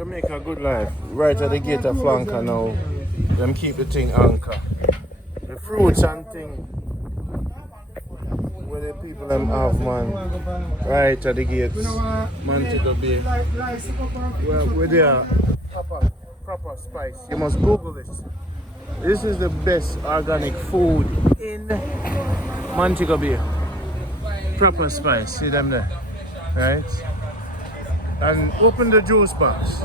Jamaica Good Life, right at the gate of Flanker now. Them keep the thing anchor. The fruits and thing where the people them have, man. Right at the gates. Montego Bay. Where they are proper spice. You must Google this. This is the best organic food in Montego Bay. Proper spice. See them there? Right? And open the juice box.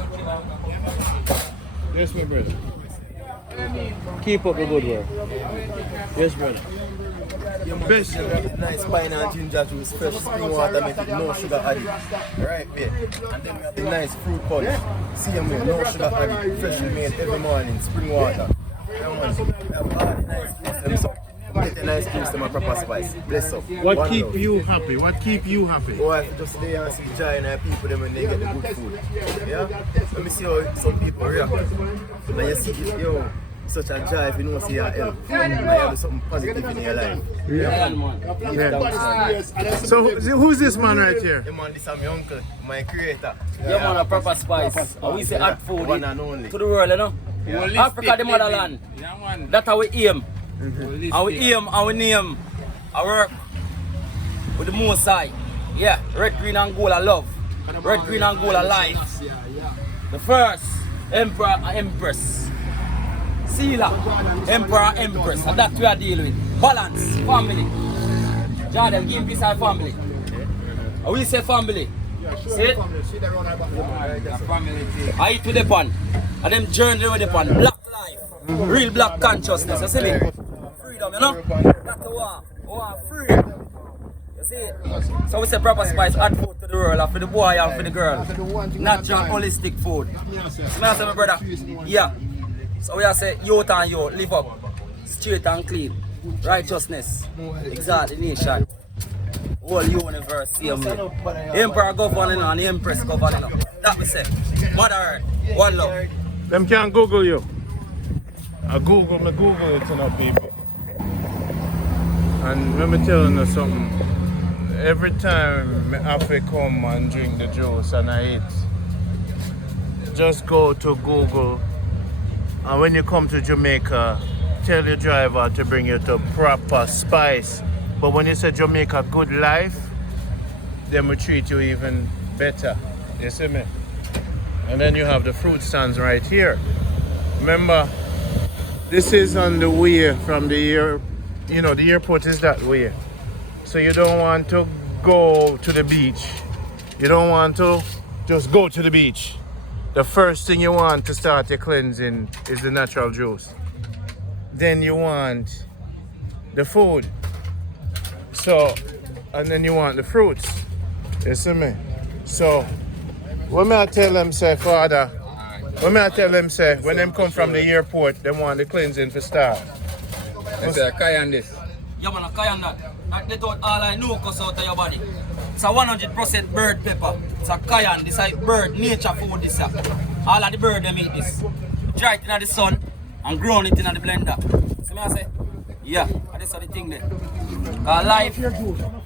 Yes, my brother. Keep up the good work. Yes, brother. Best. Nice pineapple ginger juice, fresh spring water, make it no sugar added. Right there. And then we have the nice fruit punch. See them there, no sugar added, freshly made every morning, spring water. We have all the nice juice, them get a nice juice, them a proper spice. Bless up. What keep you happy? What keep you happy? Oh, I just lay and see joy in our people them when they get the good food. Yeah? Let me see how some people react. And you see, yo, such a joy if you know see your help. And you have something positive in your life. Yeah. Yeah. So who's this man right here? Yeah, man, this is my uncle, my creator. Yeah, man, a proper spice. And we say add food one and only. to the world, you know? Yeah. Africa, the motherland. That's how we aim. And we aim and we name. I work with the most side. Yeah, red, green and gold, I love. Red, green and gold, I life. The first emperor and empress. Sealer, emperor, empress. And that's what we are dealing with. Balance, family. Jordan, give peace and family. And we say family. See it? I eat with the pan. And them journey with the pan. Black life. Real black consciousness. You see me? Freedom, you know? That's the war. War free. You see it? So we say proper spice, add food to the world, and for the boy and for the girl. Natural, holistic food. So I say, my brother, yeah. So we are say, youth and youth, live up. Straight and clean. Righteousness. Exalt the nation. Whole universe, same way. Emperor governing and the Empress governing. That we say. Mother Earth, one love. Them can't Google you. I Google it to know people. And let me tell you something. Every time I have to come and drink the juice and I eat, just go to Google. And when you come to Jamaica, tell your driver to bring you to proper spice. But when you say Jamaica Good Life, then we treat you even better. You see me? And then you have the fruit stands right here. Remember, this is on the way from the air. You know, the airport is that way. So you don't want to go to the beach. You don't want to just go to the beach. The first thing you want to start your cleansing is the natural juice. Then you want the food. So, and then you want the fruits. You see me? So, when I tell them, say, Father, when I tell them, say, when them come from the airport, they want the cleansing to start. I say, Kayan this. Yeah, man, Kayan that. They thought all I know comes out of your body. It's a 100% bird pepper. It's a Kayan. This is bird, nature food. This all of the bird them eat this. Dry it in the sun and grown it in the blender. See me I say? Yeah, and this is the thing there. Life,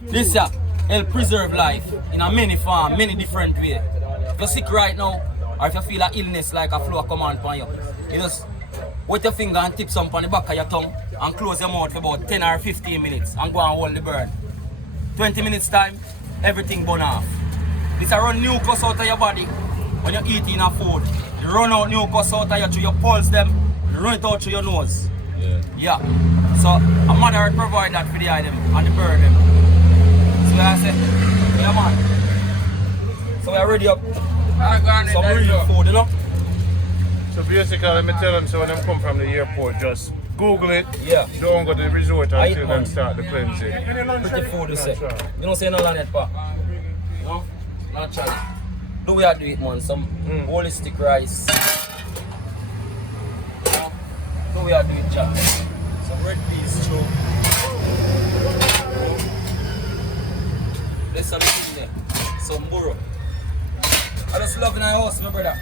this help preserve life in a many form, many different ways. If you're sick right now, or if you feel an illness like a flu come on you, you just wet your finger and tip some on the back of your tongue and close your mouth for about 10 or 15 minutes and go and hold the bird. 20 minutes time, everything burn off. This run mucus out of your body when you're eating a food. You run out mucus out of you through your pulse them, you run it out through your nose. Yeah. So a mother Earth provide that for the item and the bird them. So I say, yeah man. So we are ready up some real food, you know? So basically, let me tell them, so when them come from the airport, just Google it. Yeah. Don't go to the resort until them start the cleansing. Pretty food, you say. You don't say no land yet, pa. No? Naturally. Do we have to eat, man? Some holistic rice. Do we have to eat, Jack? Some red peas, too. There's something there. Some burro. I just love in our house, my brother.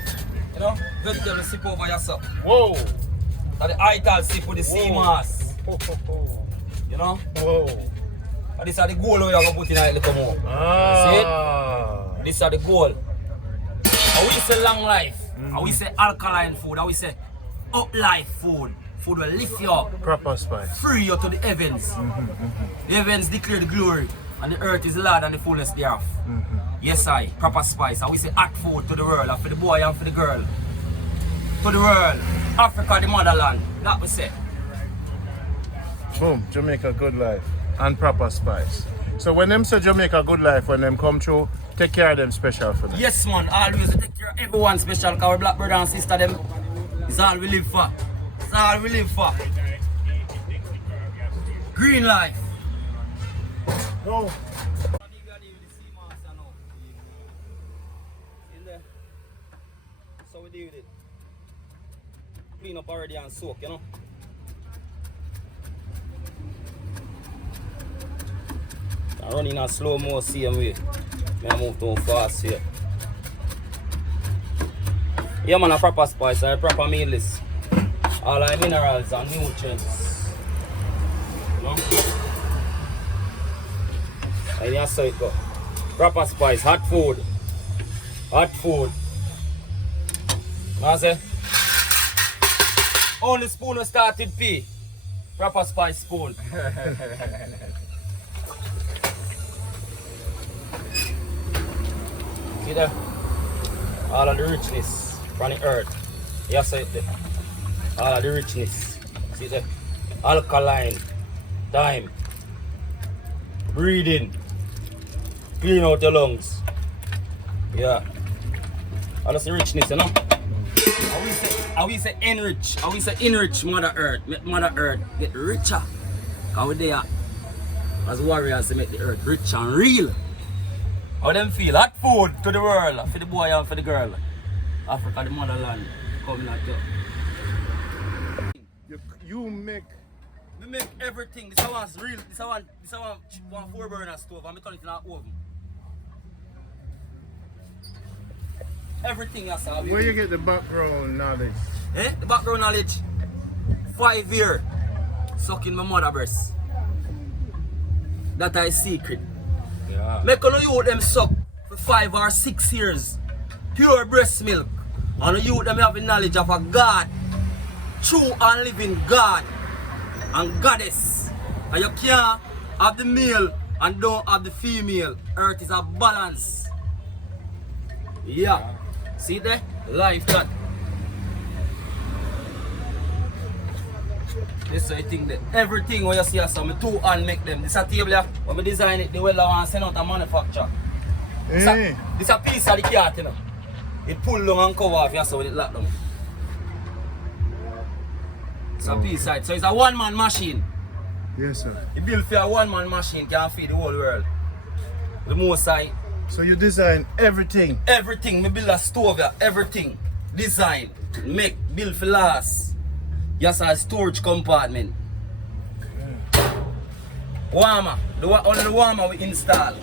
You know, vegetable sip over yourself. Whoa! That the ital sip with the sea moss. You know? Whoa! And this is the goal we are going to put in a little more. See it? This is the goal. And we say long life. And we say alkaline food, and we say up life food. Food will lift you up, Proper spice. free you to the heavens. The heavens declare the glory, and the earth is the Lord and the fullness thereof. Yes, I, proper spice. And we say hot food to the world, and for the boy and for the girl. To the world, Africa, the motherland. That we say. Boom, Jamaica Good Life and proper spice. So when them say Jamaica Good Life, when them come through, take care of them special for them. Yes, man, always take care of everyone special, because our black brother and sister, them, is all we live for. It's all we live for. Green life. Oh. So we deal with it. Clean up already and soak, you know. I run in a slow mo same way. I move too fast here. Yeah man, a proper spice, a proper meal list. All our minerals and nutrients. You know? And that's how it go. Proper spice, hot food. Hot food. I say, only spoon we started pea. Proper spice spoon. See there? All of the richness from the earth. Yes, I there. All of the richness. See there? Alkaline. Time. Breathing. Clean out your lungs. Yeah. All that's the richness, you know? I will say enrich. I will say enrich Mother Earth. Make Mother Earth get richer. Because we're there as warriors to make the earth rich and real. How them feel? Hot food to the world, for the boy and for the girl. Africa, the motherland, coming at you. You make. We make everything. This one's real. This one 4-burner stove, and I turn it in an oven. Everything that's how we Where do. you get the background knowledge? Eh? The background knowledge. 5 years sucking my mother breast. That is secret. Yeah. Make on you them suck for 5 or 6 years. Pure breast milk. And you them have the knowledge of a God. True and living God and goddess. And you can't have the male and don't have the female. Earth is a balance. Yeah. See there? Life that. This is the thing that everything when you see us, me 2 hand make them. This is a table here. When we design it, the welder want send out a manufacturer. Hey. This is a piece of the cart, you know. It pull down and cover off here so when it lock down. It's a piece of it. So it's a one-man machine. Yes, sir. It built for a one-man machine can feed the whole world. The most side. So you design everything. Everything. Me build a stove here. Everything. Design. Make. Build for last. Yes, a storage compartment. Warmer. Only the warmer we install.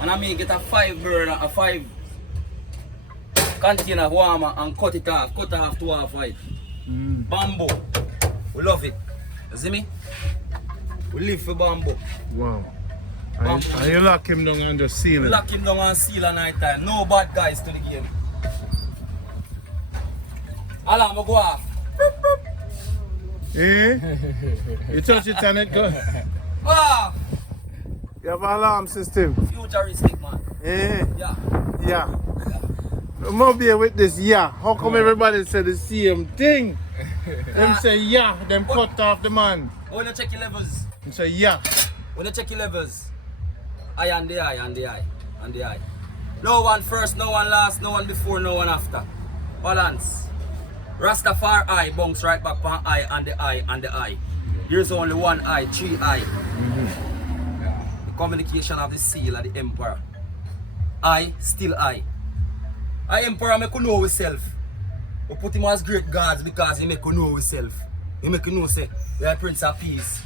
And I make it a 5-burner, a 5 container warmer and cut it off. Cut off 2 half white. Bamboo. We love it. You see me? We live for bamboo. Wow. And you lock him down and just seal it. Lock him down and seal at night time. No bad guys to the game. Alarm go off. Eh? You touch it and it go. Ah! You have an alarm system. Futuristic man. Eh? Yeah. Yeah. I'm not be with this yeah. How come everybody say the same thing? Them say yeah, them cut off the man. When you check your levels. Them say yeah. When you check your levels. Eye and the eye and the eye and the eye. No one first, no one last, no one before, no one after. Balance. Rastafari eye bounce right back on eye and the eye and the eye. There's only one eye, 3 eye. The communication of the seal of the emperor. I still I. I emperor make you know himself. We put him as great gods because he make you know himself. He make you know say you are Prince of Peace.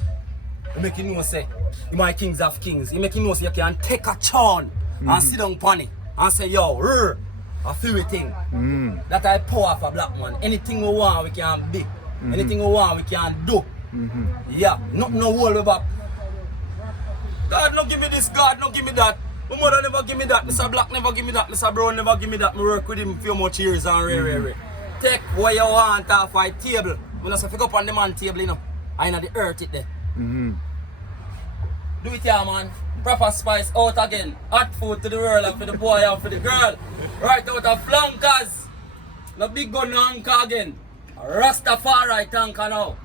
He make you know say you are kings of kings. He make you know say you can take a chant and sit down on it and say yo, a feel thing. That I power for black man. Anything we want we can be. Anything we want we can do. Yeah, nothing no hold me back. God no give me this, God no give me that. My mother never give me that, Mr. Black never give me that, Mr. Brown never give me that. I work with him a few much years and rare. take what you want off my table. When I say pick up on the man table, you know, I know the earth it there. Mm-hmm. Do it here, man. Proper spice out again. Hot food to the world and for the boy and for the girl. Right out of flankers. No big gun no anchor again. Rastafari tanker now.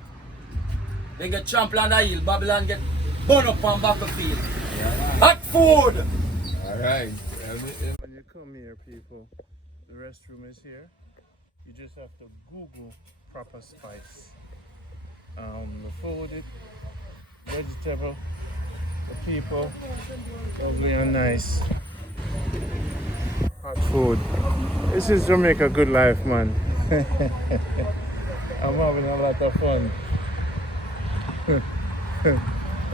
They get trampled on the hill. Babylon get burned up on battlefield. Hot food! Alright. When you come here, people, the restroom is here. You just have to Google proper spice. The food, vegetable, the people, lovely and nice. Hot food. This is Jamaica Good Life, man. I'm having a lot of fun.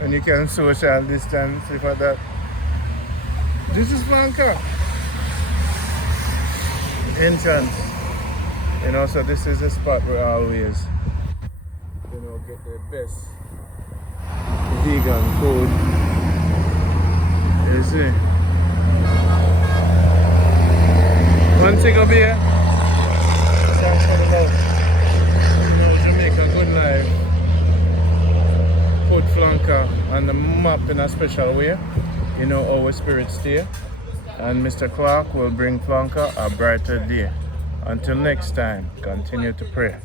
And you can social distance if at that. This is Flanker. Entrance. You know, so this is the spot where I always, you know, get the best vegan food. You see? One thing over here. Thanks for the love. You know, Jamaica Good Life. Put Flanker on the map in a special way. You know, our spirits stay. And Mr. Clark will bring Flanker a brighter day. Until next time, continue to pray.